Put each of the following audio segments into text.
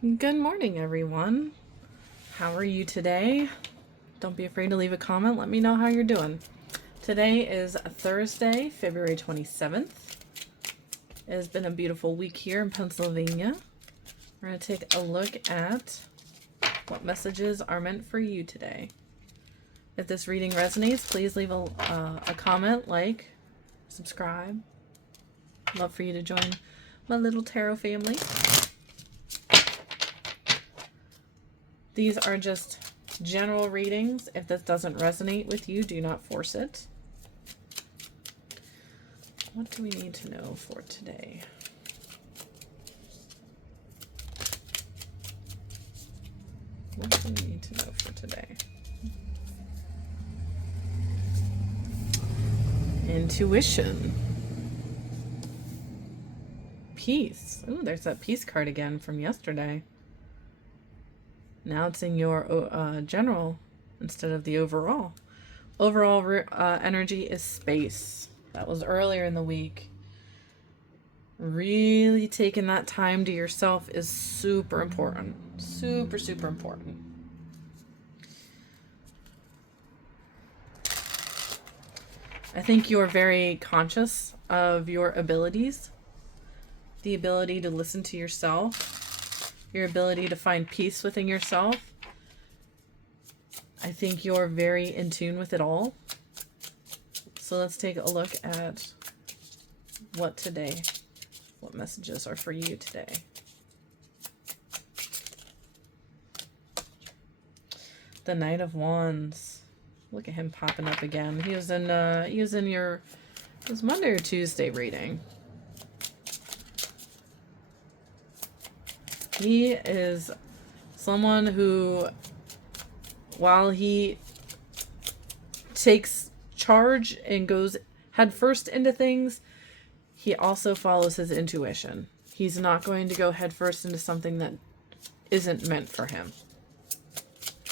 Good morning, everyone. How are you today? Don't be afraid to leave a comment. Let me know how you're doing. Today is Thursday, February 27th. It has been a beautiful week here in Pennsylvania. We're going to take a look at what messages are meant for you today. If this reading resonates, please leave a comment, like, subscribe. Love for you to join my little tarot family. These are just general readings. If this doesn't resonate with you, do not force it. What do we need to know for today? What do we need to know for today? Intuition. Peace. Ooh, there's that peace card again from yesterday. Now it's in your general instead of the overall. Overall energy is space. That was earlier in the week. Really taking that time to yourself is super important. Super, super important. I think you're very conscious of your abilities. The ability to listen to yourself. Your ability to find peace within yourself. I think you're very in tune with it all. So let's take a look at what messages are for you today. The Knight of Wands. Look at him popping up again. He was in it was Monday or Tuesday reading. He is someone who, while he takes charge and goes headfirst into things, he also follows his intuition. He's not going to go headfirst into something that isn't meant for him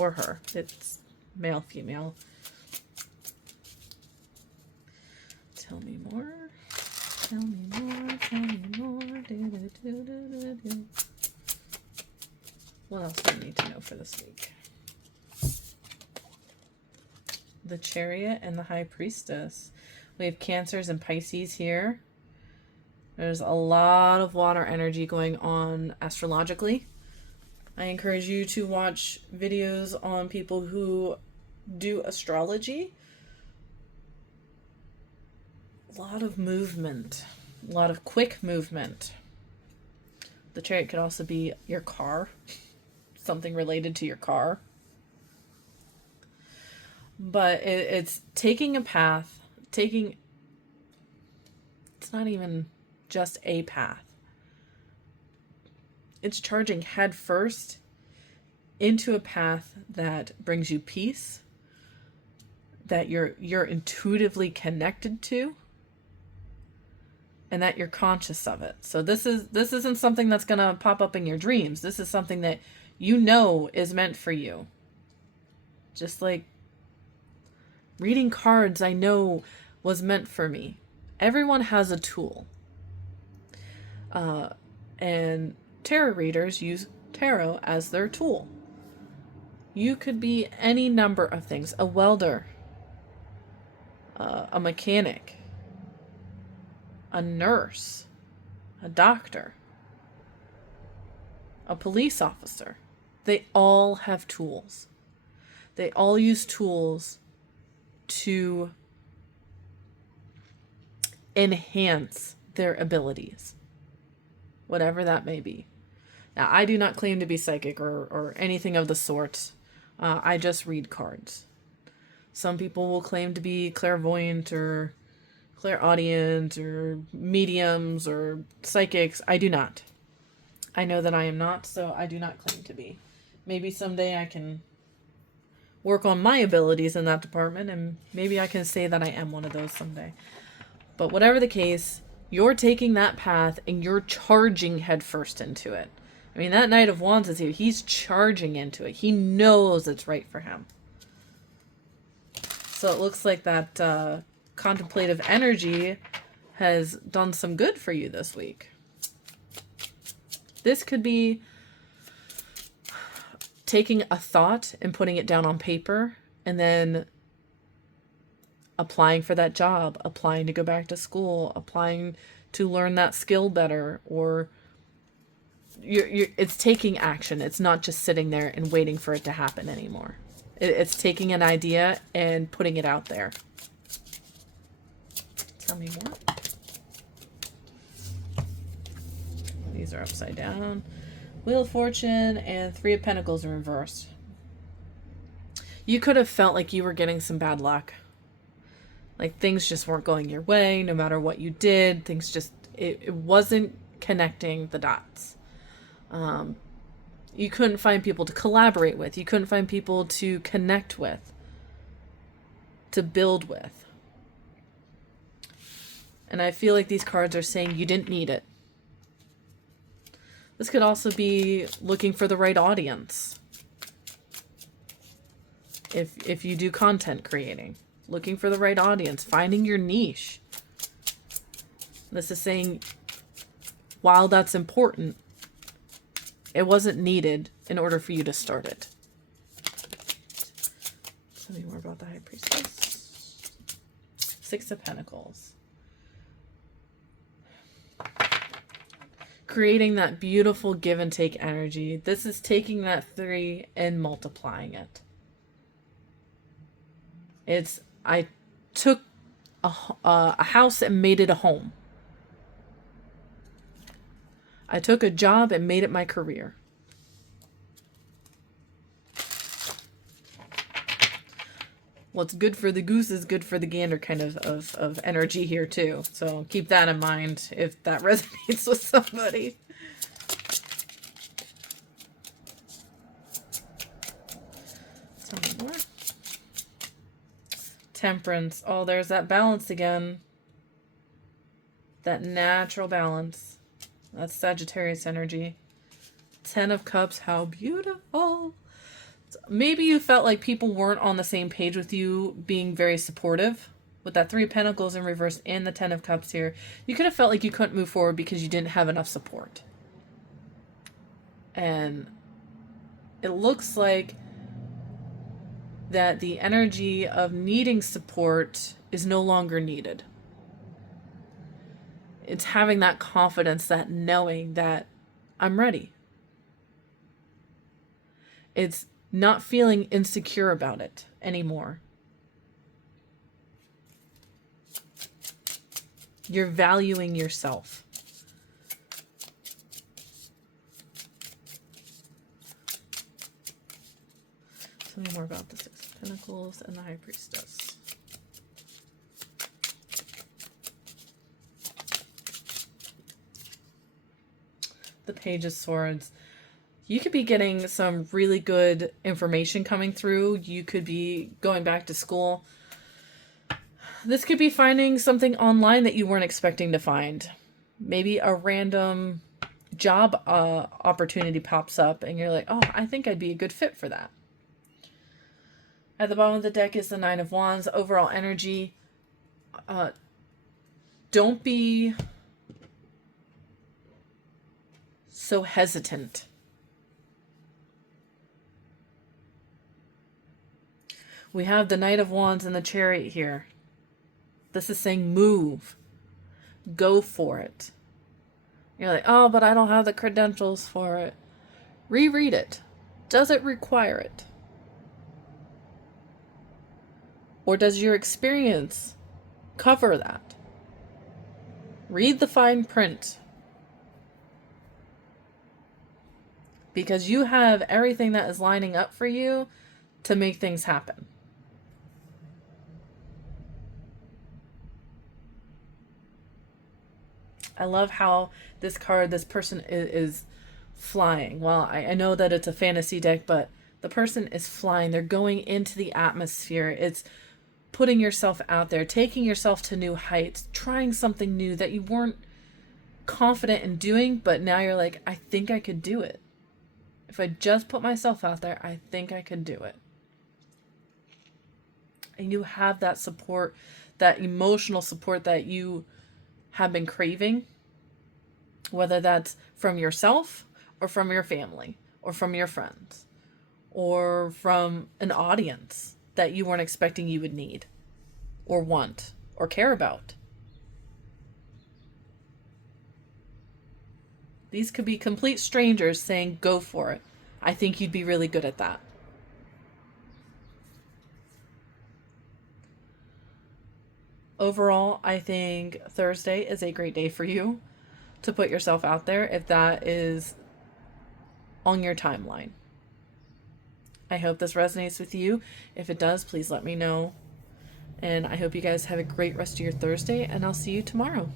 or her. It's male, female. Tell me more. Tell me more. Tell me more. What else do we need to know for this week? The Chariot and the High Priestess. We have Cancers and Pisces here. There's a lot of water energy going on astrologically. I encourage you to watch videos on people who do astrology. A lot of movement. A lot of quick movement. The Chariot could also be your car. Something related to your car. But it's taking a path. It's not even just a path. It's charging head first into a path that brings you peace, that you're intuitively connected to, and that you're conscious of it. So this isn't something that's going to pop up in your dreams. This is something that you know is meant for you. Just like reading cards, I know was meant for me. Everyone has a tool. And tarot readers use tarot as their tool. You could be any number of things. A welder, a mechanic, a nurse, a doctor, a police officer. They all have tools. They all use tools to enhance their abilities, whatever that may be. Now, I do not claim to be psychic or anything of the sort. I just read cards. Some people will claim to be clairvoyant or clairaudient or mediums or psychics. I do not. I know that I am not, so I do not claim to be. Maybe someday I can work on my abilities in that department, and maybe I can say that I am one of those someday. But whatever the case, you're taking that path and you're charging headfirst into it. I mean, that Knight of Wands is here. He's charging into it. He knows it's right for him. So it looks like that contemplative energy has done some good for you this week. This could be taking a thought and putting it down on paper, and then applying for that job, applying to go back to school, applying to learn that skill better, or it's taking action. It's not just sitting there and waiting for it to happen anymore. It's taking an idea and putting it out there. Tell me more. These are upside down. Wheel of Fortune and Three of Pentacles in reverse. You could have felt like you were getting some bad luck. Like things just weren't going your way, no matter what you did. Things just, it wasn't connecting the dots. You couldn't find people to collaborate with. You couldn't find people to connect with, to build with. And I feel like these cards are saying you didn't need it. This could also be looking for the right audience. If you do content creating, looking for the right audience, finding your niche. This is saying, while that's important, it wasn't needed in order for you to start it. Tell me more about the High Priestess. Six of Pentacles. Creating that beautiful give and take energy. This is taking that 3 and multiplying it. I took a house and made it a home. I took a job and made it my career. What's good for the goose is good for the gander kind of energy here too. So keep that in mind if that resonates with somebody. Tell me more. Temperance. Oh, there's that balance again. That natural balance. That's Sagittarius energy. 10 of Cups. How beautiful. Maybe you felt like people weren't on the same page with you being very supportive. With that 3 of Pentacles in reverse and the 10 of Cups here. You could have felt like you couldn't move forward because you didn't have enough support. And it looks like that the energy of needing support is no longer needed. It's having that confidence, that knowing that I'm ready. It's not feeling insecure about it anymore. You're valuing yourself. Tell me more about the Six of Pentacles and the High Priestess. The Page of Swords. You could be getting some really good information coming through. You could be going back to school. This could be finding something online that you weren't expecting to find. Maybe a random job opportunity pops up and you're like, oh, I think I'd be a good fit for that. At the bottom of the deck is the Nine of Wands. Overall energy. Don't be so hesitant. We have the Knight of Wands and the Chariot here. This is saying move. Go for it. You're like, oh, but I don't have the credentials for it. Reread it. Does it require it? Or does your experience cover that? Read the fine print. Because you have everything that is lining up for you to make things happen. I love how this card, this person is flying. Well, I know that it's a fantasy deck, but the person is flying. They're going into the atmosphere. It's putting yourself out there, taking yourself to new heights, trying something new that you weren't confident in doing, but now you're like, I think I could do it. If I just put myself out there, I think I could do it. And you have that support, that emotional support that you have been craving, whether that's from yourself or from your family or from your friends or from an audience that you weren't expecting you would need or want or care about. These could be complete strangers saying, go for it. I think you'd be really good at that. Overall, I think Thursday is a great day for you to put yourself out there if that is on your timeline. I hope this resonates with you. If it does, please let me know. And I hope you guys have a great rest of your Thursday, and I'll see you tomorrow.